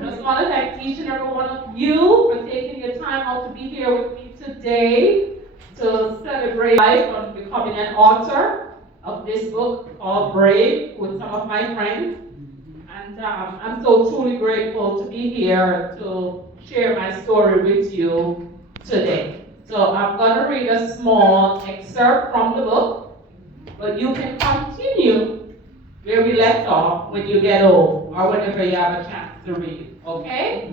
Just want to thank each and every one of you for taking your time out to be here with me today to celebrate life on becoming an author of this book called Brave with some of my friends. And I'm so truly grateful to be here to share my story with you today. So I'm going to read a small excerpt from the book, but you can continue where we left off when you get home or whenever you have a chance to read. Okay?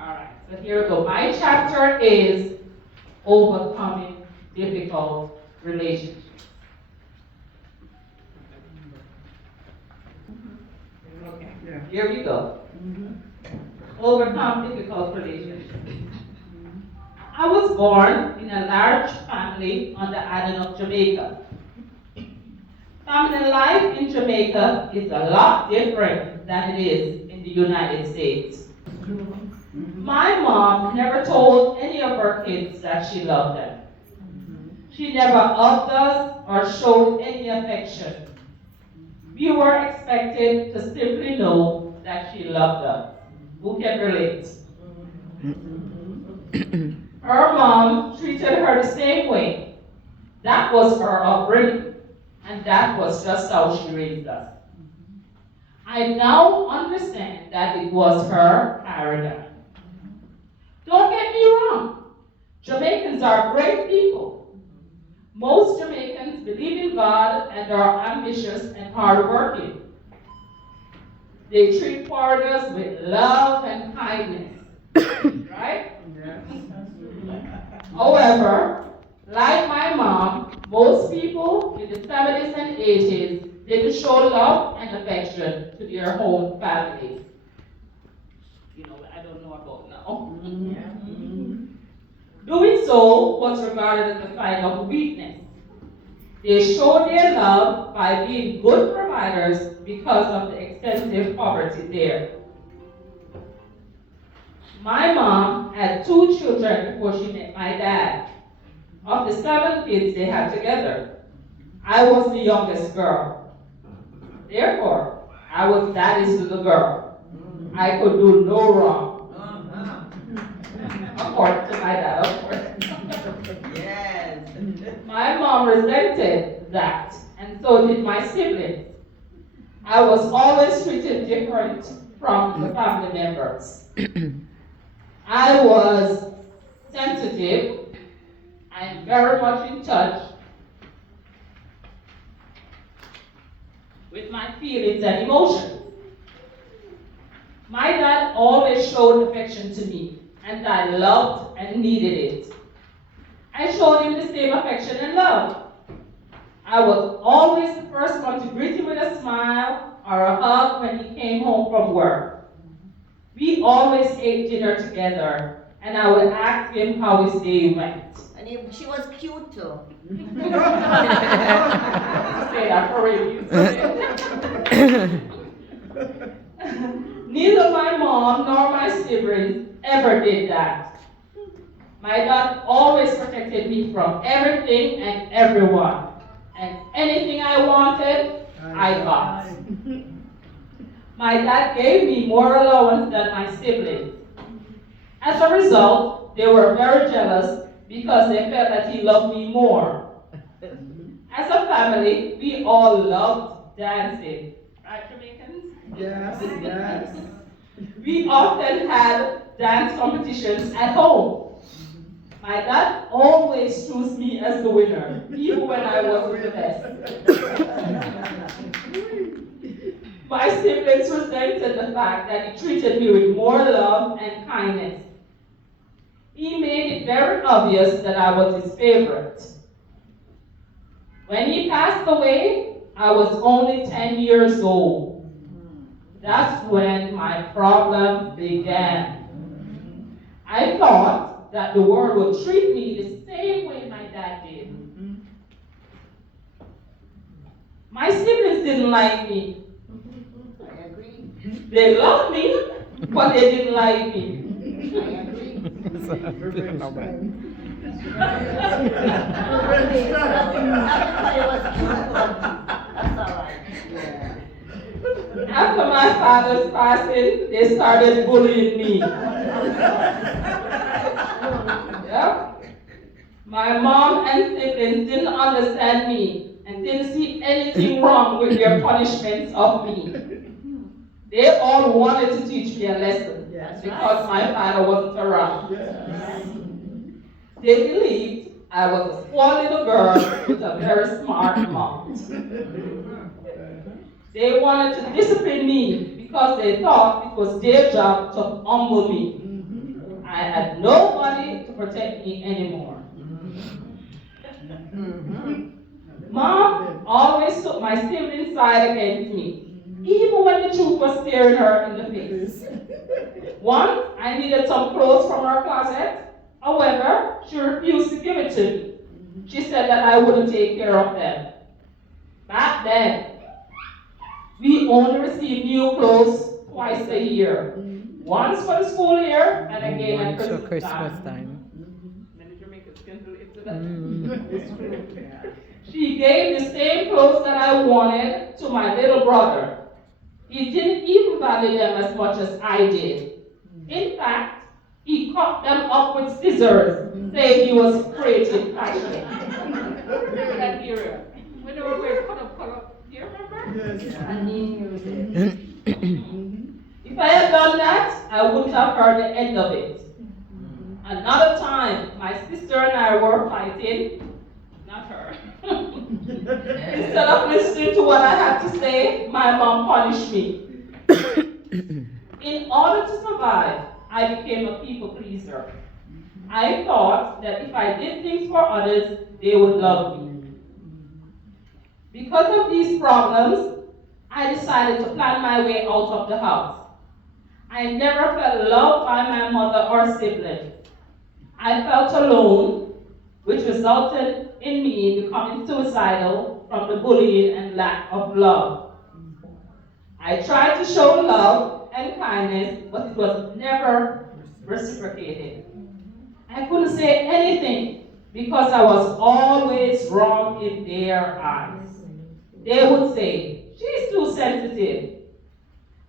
All right. So here we go. My chapter is Overcoming Difficult Relationships. Okay. Here we go. Overcome difficult relationships. I was born in a large family on the island of Jamaica. Family life in Jamaica is a lot different than it is in the United States. My mom never told any of her kids that she loved them. She never hugged us or showed any affection. We were expected to simply know that she loved us. Who can relate? Her mom treated her the same way. That was her upbringing. And that was just how she raised us. I now understand that it was her paradigm. Don't get me wrong. Jamaicans are great people. Most Jamaicans believe in God and are ambitious and hardworking. They treat foreigners with love and kindness. Right? Yes. However, like my mom, most people in the 70s and 80s didn't show love and affection to their home families. You know, I don't know about now. Doing so was regarded as a sign of weakness. They showed their love by being good providers because of the extensive poverty there. My mom had 2 children before she met my dad. Of the 7 kids they had together, I was the youngest girl. Therefore, I was daddy's little girl. I could do no wrong. According to my dad, of course. Yes. My mom resented that, and so did my siblings. I was always treated different from the family members. I was sensitive. I am very much in touch with my feelings and emotions. My dad always showed affection to me, and I loved and needed it. I showed him the same affection and love. I was always the first one to greet him with a smile or a hug when he came home from work. We always ate dinner together, and I would ask him how his day went. She was cute too. Say that for real. Neither my mom nor my siblings ever did that. My dad always protected me from everything and everyone. And anything I wanted, I got. My dad gave me more allowance than my siblings. As a result, they were very jealous because they felt that he loved me more. As a family, we all loved dancing. Right, Jamaicans? Yes, yes. We often had dance competitions at home. My dad always chose me as the winner, even when I wasn't the best. My siblings resented the fact that he treated me with more love and kindness. He made it very obvious that I was his favorite. When he passed away, I was only 10 years old. That's when my problem began. I thought that the world would treat me the same way my dad did. My siblings didn't like me. I agree. They loved me, but they didn't like me. I agree. Everybody's Everybody was cute. That's all right. Yeah. After my father's passing, they started bullying me. Yeah. My mom and siblings didn't understand me and didn't see anything wrong with their punishments of me. They all wanted to teach me a lesson because my father wasn't around. They believed I was a small little girl with a very smart mom. They wanted to discipline me because they thought it was their job to humble me. I had nobody to protect me anymore. Mom always took my siblings' side against me, even when the truth was staring her in the face. Once, I needed some clothes from her closet. However, she refused to give it to me. She said that I wouldn't take care of them. Back then, we only received new clothes twice a year. Once for the school year and again at Once for Christmas Christmas time. time. Many Jamaicans can relate to that. She gave the same clothes that I wanted to my little brother. He didn't even value them as much as I did. In fact, he cut them up with scissors, saying he was creating fashion. Remember that era? When they were wearing color. Do you remember? If I had done that, I wouldn't have heard the end of it. Another time, my sister and I were fighting. Not her. Instead of listening to what I had to say, my mom punished me. In order to survive, I became a people pleaser. I thought that if I did things for others, they would love me. Because of these problems, I decided to plan my way out of the house. I never felt loved by my mother or siblings. I felt alone, which resulted in me becoming suicidal from the bullying and lack of love. I tried to show love and kindness, but it was never reciprocated. I couldn't say anything because I was always wrong in their eyes. They would say, "She's too sensitive."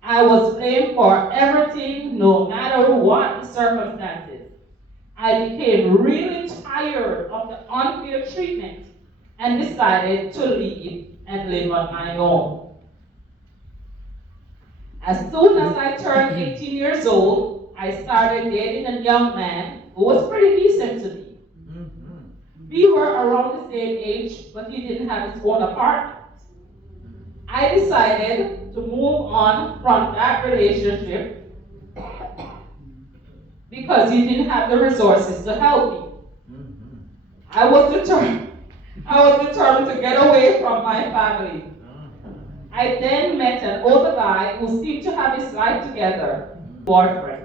I was blamed for everything, no matter what the circumstances. I became really tired of the unfair treatment and decided to leave and live on my own. As soon as I turned 18 years old, I started dating a young man who was pretty decent to me. We were around the same age, but he didn't have his own apartment. I decided to move on from that relationship because he didn't have the resources to help me. I was determined to get away from my family. I then met an older guy who seemed to have his life together, boyfriend.